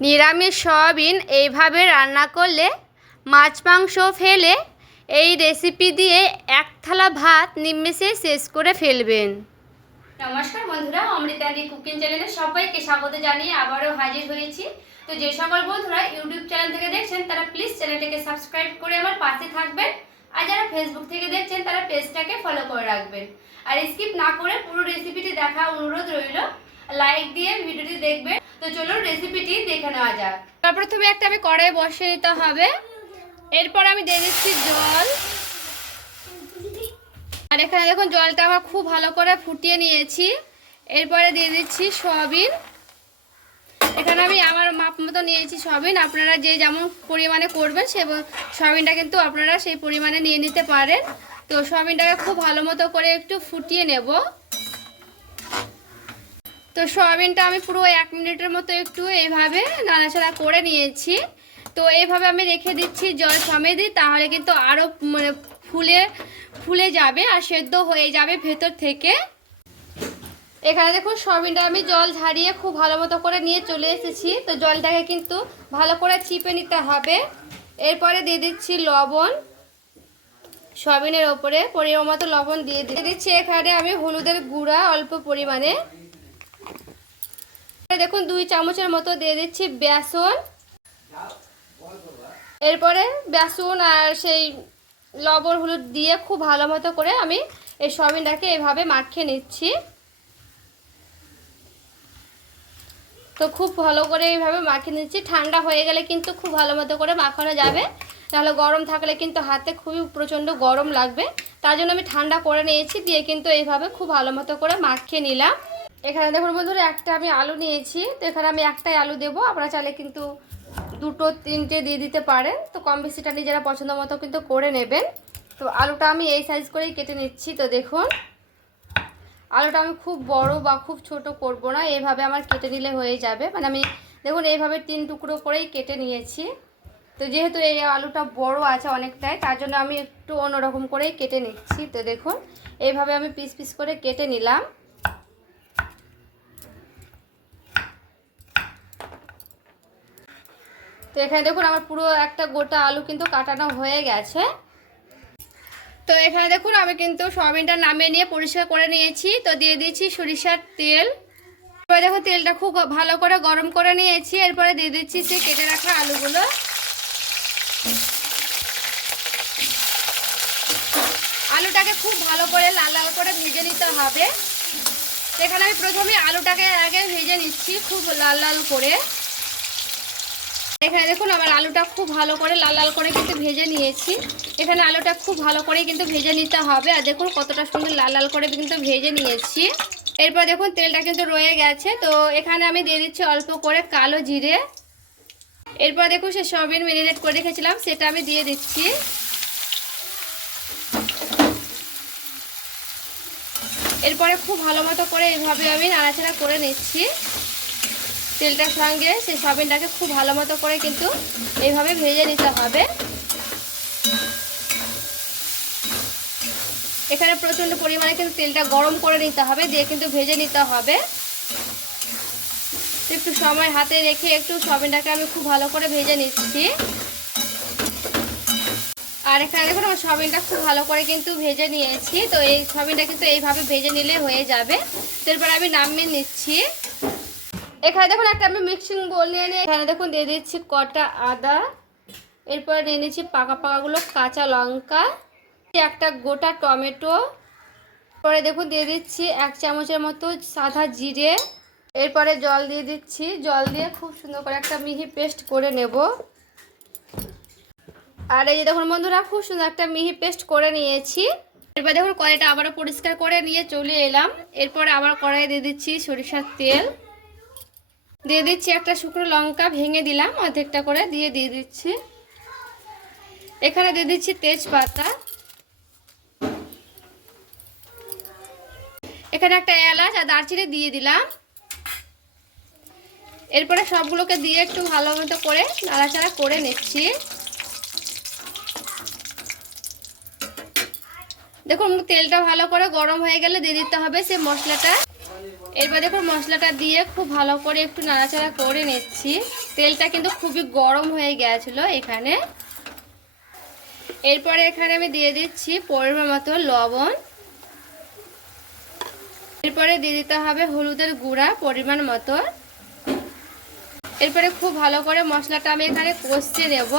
নিরামিষ সয়াবিন এইভাবে রান্না করলে মাছ মাংস ফেলে এই রেসিপি দিয়ে এক থালা ভাত নিমেষে শেষ করে ফেলবেন। নমস্কার বন্ধুরা, অমৃতাদি কুকিং চ্যানেলে সবাইকে স্বাগত জানিয়ে আবারও হাজির হয়েছি। তো যে সকল বন্ধুরা ইউটিউব চ্যানেল থেকে দেখছেন তারা প্লিজ চ্যানেলটাকে সাবস্ক্রাইব করে আমার পাশে থাকবেন, আর যারা ফেসবুক থেকে দেখছেন তারা পেজটাকে ফলো করে রাখবেন। আর স্কিপ না করে পুরো রেসিপিটি দেখা অনুরোধ রইল, লাইক দিয়ে ভিডিওটি দেখবেন। তো চলুন রেসিপিটি দেখে নেওয়া যাক। প্রথমে একটা আমি কড়াই বসিয়ে নিতে হবে, এরপর আমি দিয়ে দিচ্ছি জল। আর এখানে দেখুন জলটা আমার খুব ভালো করে ফুটিয়ে নিয়েছি। এরপরে দিয়ে দিচ্ছি সয়াবিন। এখানে আমি আমার মাপ মতো নিয়েছি সয়াবিন, আপনারা যে যেমন পরিমাণে করবেন সে সয়াবিনটা কিন্তু আপনারা সেই পরিমাণে নিয়ে নিতে পারেন। তো সয়াবিনটাকে খুব ভালো মতো করে একটু ফুটিয়ে নেব। তো সয়াবিনটা আমি পুরো 1 মিনিটের মতো একটু এইভাবে নাড়াচাড়া করে নিয়েছি। তো এইভাবে আমি রেখে দিচ্ছি জল সমেত, তাহলে কিন্তু আরও মানে ফুলে যাবে আর সেদ্ধ হয়ে যাবে ভেতর থেকে। এখানে দেখুন সয়াবিনটা আমি জল ঝারিয়ে খুব ভালো মতো করে নিয়ে চলে এসেছি। তো জলটাকে কিন্তু ভালো করে চিপে নিতে হবে। এরপরে দিয়ে দিচ্ছি লবণ, সয়াবিনের ওপরে পরিমাণ মতো লবণ দিয়ে দিচ্ছি। এখানে আমি হলুদের গুঁড়া অল্প পরিমাণে, দেখুন 2 চামচের মতো দিয়ে দিচ্ছি বেসন। এরপরে বেসন আর সেই লবণ হলুদ দিয়ে খুব ভালো মতো করে আমি এই সয়াবিনটাকে এভাবে মাখিয়ে নিচ্ছি। তো খুব ভালো করে এইভাবে মাখিয়ে নিচ্ছি। ঠান্ডা হয়ে গেলে কিন্তু খুব ভালো মতো করে মাখানো যাবে, তাহলে গরম থাকলে কিন্তু হাতে খুবই প্রচণ্ড গরম লাগবে। তার জন্য আমি ঠান্ডা করে নিয়েছি, দিয়ে কিন্তু এইভাবে খুব ভালো মতো করে মাখিয়ে নিলাম। এখানে দেখুন বন্ধুরা একটা আমি আলু নিয়েছি। তো এখানে আমি একটাই আলু দেবো, আপনারা চাইলে কিন্তু 2 3টে দিয়ে দিতে পারেন। তো কম বেশিটা নিজেরা পছন্দ মতো কিন্তু করে নেবেন। তো আলুটা আমি এই সাইজ করেই কেটে নিচ্ছি। তো দেখুন আলুটা আমি খুব বড় বা খুব ছোট করব না, এইভাবে আমার কেটে নিলে হয়ে যাবে। মানে আমি দেখুন এইভাবে 3 টুকরো করেই কেটে নিয়েছি। তো যেহেতু এই আলুটা বড় আছে অনেকটাই, তার জন্য আমি একটু অন্যরকম করেই কেটে নিচ্ছি। তো দেখুন এইভাবে আমি পিস পিস করে কেটে নিলাম। তো এখানে দেখুন আমার পুরো একটা গোটা আলু কিন্তু কাটানো হয়ে গেছে। তো এখানে দেখুন আমি কিন্তু সয়াবিনটা নামিয়ে নিয়ে পরিষ্কার করে নিয়েছি। তো দিয়ে দিয়েছি সরিষার তেল। এরপরে দেখুন তেলটা খুব ভালো করে গরম করে নিয়েছি। এরপরে দিয়ে দিচ্ছি সেই কেটে রাখা আলুগুলো। আলুটাকে খুব ভালো করে লাল লাল করে ভেজে নিতে হবে। এখানে আমি প্রথমে আলুটাকে আগে ভেজে নিচ্ছি খুব লাল লাল করে। এখানে দেখুন আমার আলুটা খুব ভালো করে লাল লাল করে কিন্তু ভেজে নিয়েছি। এখানে আলুটা খুব ভালো করে কিন্তু ভেজে নিতে হবে। আর দেখুন কতটা সুন্দর লাল লাল করে কিন্তু ভেজে নিয়েছি। এরপর দেখুন তেলটা কিন্তু রয়ে গেছে। তো এখানে আমি দিয়ে দিচ্ছি অল্প করে কালো জিরে। এরপর দেখুন সে সয়াবিন ম্যারিনেট করে রেখেছিলাম সেটা আমি দিয়ে দিচ্ছি। এরপরে খুব ভালো মতো করে এইভাবে আমি নাড়াচাড়া করে নিচ্ছি। তেলটার সঙ্গে সেই সয়াবিনটাকে খুব ভালো মতো করে কিন্তু এইভাবে ভেজে নিতে হবে। এখানে প্রচণ্ড পরিমাণে কিন্তু তেলটা গরম করে নিতে হবে, দিয়ে কিন্তু ভেজে নিতে হবে। একটু সময় হাতে রেখে একটু সয়াবিনটাকে আমি খুব ভালো করে ভেজে নিচ্ছি। আর এখানে দেখুন আমার সয়াবিনটা খুব ভালো করে কিন্তু ভেজে নিয়েছি। তো এই সয়াবিনটা কিন্তু এইভাবে ভেজে নিলে হয়ে যাবে। তারপর আমি নামিয়ে নিচ্ছি। এখানে দেখুন একটা আমি মিক্সিং বোল নিয়ে নিয়ে এখানে দেখুন দিয়ে দিচ্ছি কটা আদা। এরপরে নিয়ে নিচ্ছি পাকা পাকাগুলো কাঁচা লঙ্কা, একটা গোটা টমেটো। পরে দেখুন দিয়ে দিচ্ছি 1 চামচের মতো সাদা জিরে। এরপরে জল দিয়ে দিচ্ছি। জল দিয়ে খুব সুন্দর করে একটা মিহি পেস্ট করে নেব। আর এই যে দেখুন বন্ধুরা খুব সুন্দর একটা মিহি পেস্ট করে নিয়েছি। এরপর দেখুন কড়াইটা আবারও পরিষ্কার করে নিয়ে চলে এলাম। এরপর আবার কড়াই দিয়ে দিচ্ছি সরিষার তেল, দিয়ে দিচ্ছি একটা শুকনো লঙ্কা ভেঙে দিলাম অর্ধেকটা করে, দিয়ে দিচ্ছি। এখানে দিয়ে দিচ্ছি তেজপাতা। এখানে একটা এলাচ আর দারচিনি দিয়ে দিলাম। এরপরে সবগুলোকে দিয়ে একটু ভালো মতো করে নাড়াচাড়া করে নিচ্ছি। দেখুন তেলটা ভালো করে গরম হয়ে গেলে দিয়ে দিতে হবে সে মশলাটা। এরপর দেখুন মশলাটা দিয়ে খুব ভালো করে একটু নাড়াচাড়া করে নিচ্ছি। তেলটা কিন্তু খুবই গরম হয়ে গিয়েছিলো এখানে। এরপরে এখানে আমি দিয়ে দিচ্ছি পরিমাণ মতো লবণ। এরপরে দিয়ে দিতে হবে হলুদের গুঁড়া পরিমাণ মতো। এরপরে খুব ভালো করে মশলাটা আমি এখানে কষিয়ে নেব।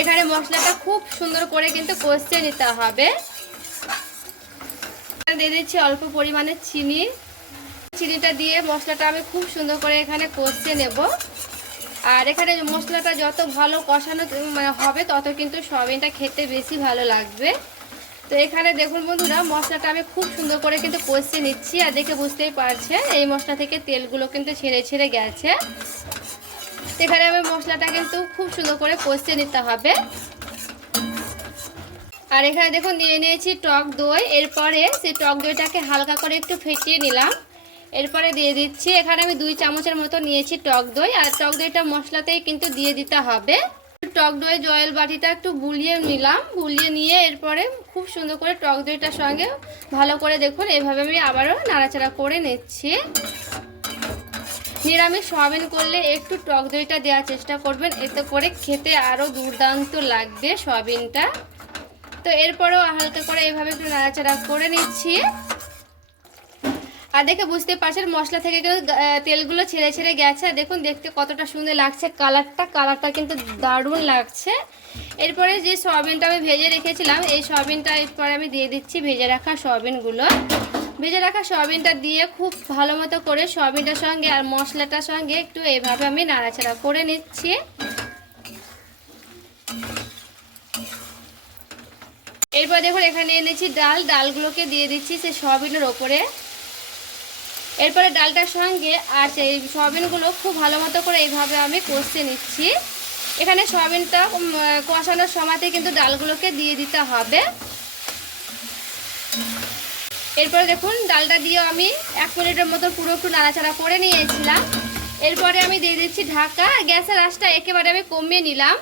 এখানে মশলাটা খুব সুন্দর করে কিন্তু কষিয়ে নিতে হবে। দিয়ে দিচ্ছি অল্প পরিমাণে চিনি। চিনিটা দিয়ে মশলাটা আমি খুব সুন্দর করে এখানে কষিয়ে নেব। আর এখানে মশলাটা যত ভালো কষানো হবে তত কিন্তু সয়াবিনটা খেতে বেশি ভালো লাগবে। তো এখানে দেখুন বন্ধুরা, মশলাটা আমি খুব সুন্দর করে কিন্তু কষিয়ে নিচ্ছি। আর দেখে বুঝতেই পারছেন এই মশলা থেকে তেলগুলো কিন্তু ছেড়ে ছেড়ে গেছে। এখানে আমি মশলাটা কিন্তু খুব সুন্দর করে কষিয়ে নিতে হবে। আর এখানে দেখুন নিয়ে নিয়েছি টক দই। এরপরে সেই টক দইটাকে হালকা করে একটু ফেটিয়ে নিলাম। এরপরে দিয়ে দিচ্ছি, এখানে আমি 2 চামচের মতো নিয়েছি টক দই। আর টক দইটা মশলাতেই কিন্তু দিয়ে দিতে হবে। টক দই জয়েল বাটিটা একটু বুলিয়ে নিলাম। বুলিয়ে নিয়ে এরপরে খুব সুন্দর করে টক দইটার সঙ্গে ভালো করে দেখুন এইভাবে আমি আবারও নাড়াচাড়া করে নিচ্ছি। নিরামিষ সয়াবিন করলে একটু টক দইটা দেওয়ার চেষ্টা করবেন, এতে করে খেতে আরও দুর্দান্ত লাগবে সয়াবিনটা। তো এরপরেও হালকা করে এইভাবে একটু নাড়াচাড়া করে নিচ্ছি। আর দেখে বুঝতে পারছেন মশলা থেকে কিন্তু তেলগুলো ছেড়ে ছেড়ে গেছে। দেখুন দেখতে কতটা সুন্দর লাগছে কালারটা কিন্তু দারুণ লাগছে। এরপরে যে সয়াবিনটা আমি ভেজে রেখেছিলাম, এই সয়াবিনটা এরপরে আমি দিয়ে দিচ্ছি ভেজে রাখা সয়াবিনগুলো। ভেজে রাখা সয়াবিনটা দিয়ে খুব ভালো মতো করে সয়াবিনটার সঙ্গে আর মশলাটার সঙ্গে একটু এইভাবে আমি নাড়াচাড়া করে নিচ্ছি। এরপর দেখুন এখানে এনেছি ডালগুলোকে দিয়ে দিচ্ছি সেই সয়াবিনের ওপরে। এরপরে ডালটার সঙ্গে আর সেই সয়াবিনগুলো খুব ভালো মতো করে এইভাবে আমি কষিয়ে নিচ্ছি। এখানে সয়াবিনটা কষানোর সময়তে কিন্তু ডালগুলোকে দিয়ে দিতে হবে। এরপরে দেখুন ডালটা দিয়ে আমি 1 মিনিটের মতো পুরো একটু নাড়াচাড়া করে নিয়েছিলাম। এরপরে আমি দিয়ে দিচ্ছি ঢাকা। গ্যাসের আঁচটা একেবারে আমি কমিয়ে নিলাম।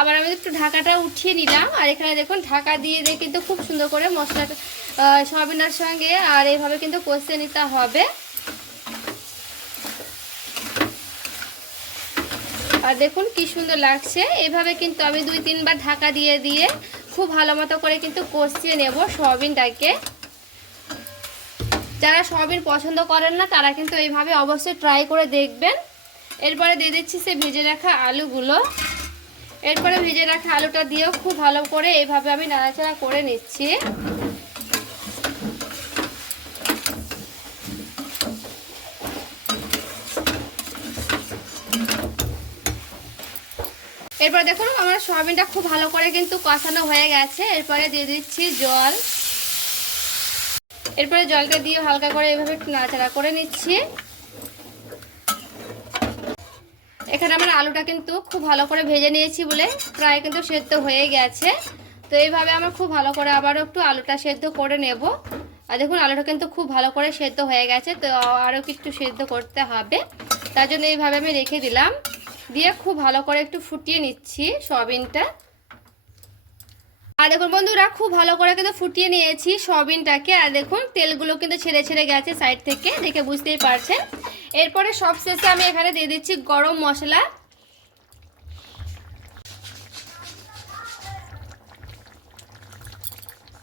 আবার আমি একটু ঢাকাটা উঠিয়ে নিলাম। আর এখানে দেখুন ঢাকা দিয়ে কিন্তু খুব সুন্দর করে মশলাটা সয়াবিনের সঙ্গে আর এইভাবে কিন্তু কষিয়ে নিতে হবে। আর দেখুন কি সুন্দর লাগছে। এইভাবে কিন্তু আমি 2-3 বার ঢাকা দিয়ে দিয়ে খুব ভালো মতো করে কিন্তু কষিয়ে নেব সয়াবিনটাকে। যারা সয়াবিন পছন্দ করেন না তারা কিন্তু এইভাবে অবশ্যই ট্রাই করে দেখবেন। এরপরে দিয়ে দিচ্ছি সে ভেজে রাখা আলুগুলো। এরপরে ভেজে রাখা আলুটা দিয়েও খুব ভালো করে এইভাবে আমি নাড়াচাড়া করে নিচ্ছি। এরপর দেখুন আমার সয়াবিনটা খুব ভালো করে কিন্তু কষানো হয়ে গেছে। এরপরে দিয়ে দিচ্ছি জল। এরপরে জলটা দিয়ে হালকা করে এইভাবে একটু নাড়াচাড়া করে নিচ্ছি। এখানে আমার আলুটা কিন্তু খুব ভালো করে ভেজে নিয়েছি বলে প্রায় কিন্তু সেদ্ধ হয়ে গেছে। তো এইভাবে আমরা খুব ভালো করে আবারও একটু আলুটা সেদ্ধ করে নেব। আর দেখুন আলুটা কিন্তু খুব ভালো করে সেদ্ধ হয়ে গেছে। তো আরও একটু সেদ্ধ করতে হবে, তার জন্য এইভাবে আমি রেখে দিলাম। দিয়ে খুব ভালো করে একটু ফুটিয়ে নিচ্ছি সয়াবিনটা। আর দেখুন বন্ধুরা খুব ভালো করে কিন্তু ফুটিয়ে নিয়েছি সয়াবিনটাকে। আর দেখুন তেলগুলো কিন্তু ছেড়ে ছেড়ে গেছে সাইড থেকে, দেখে বুঝতেই পারছেন। এরপরে সবশেষে আমি এখানে দিয়ে দিচ্ছি গরম মশলা।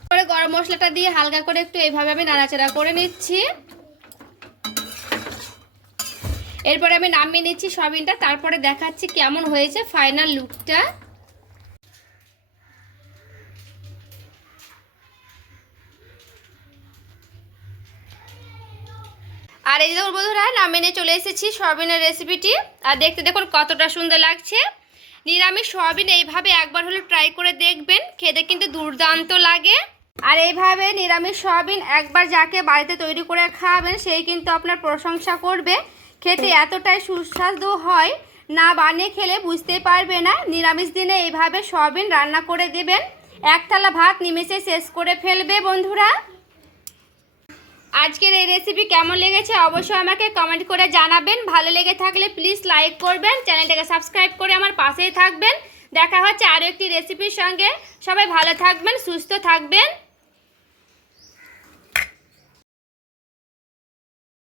এরপরে গরম মশলাটা দিয়ে হালকা করে একটু এইভাবে আমি নাড়াচাড়া করে নিচ্ছি। এরপরে আমি নামিয়ে নিচ্ছি সয়াবিনটা। তারপরে দেখাচ্ছি কেমন হয়েছে ফাইনাল লুকটা। আর এই দেখুন বন্ধুরা নামিয়ে নিয়ে চলে এসেছি সয়াবিনের রেসিপিটি। আর দেখতে দেখুন কতটা সুন্দর লাগছে। নিরামিষ সয়াবিন এইভাবে একবার হলে ট্রাই করে দেখবেন, খেতে কিন্তু দুর্দান্ত লাগে। আর এইভাবে নিরামিষ সয়াবিন একবার যাকে বাড়িতে তৈরি করে খাওয়াবেন সেই কিন্তু আপনার প্রশংসা করবে। খেতে এতটাই সুস্বাদু হয়, না বানিয়ে খেলে বুঝতে পারবে না। নিরামিষ দিনে এইভাবে সয়াবিন রান্না করে দেবেন, এক থালা ভাত নিমেষে শেষ করে ফেলবে বন্ধুরা। আজকের এই রেসিপি কেমন লেগেছে অবশ্যই আমাকে কমেন্ট করে জানাবেন। ভালো লেগে থাকলে প্লিজ লাইক করবেন, চ্যানেলটাকে সাবস্ক্রাইব করে আমার পাশেই থাকবেন। দেখা হচ্ছে আরও একটি রেসিপির সঙ্গে। সবাই ভালো থাকবেন, সুস্থ থাকবেন।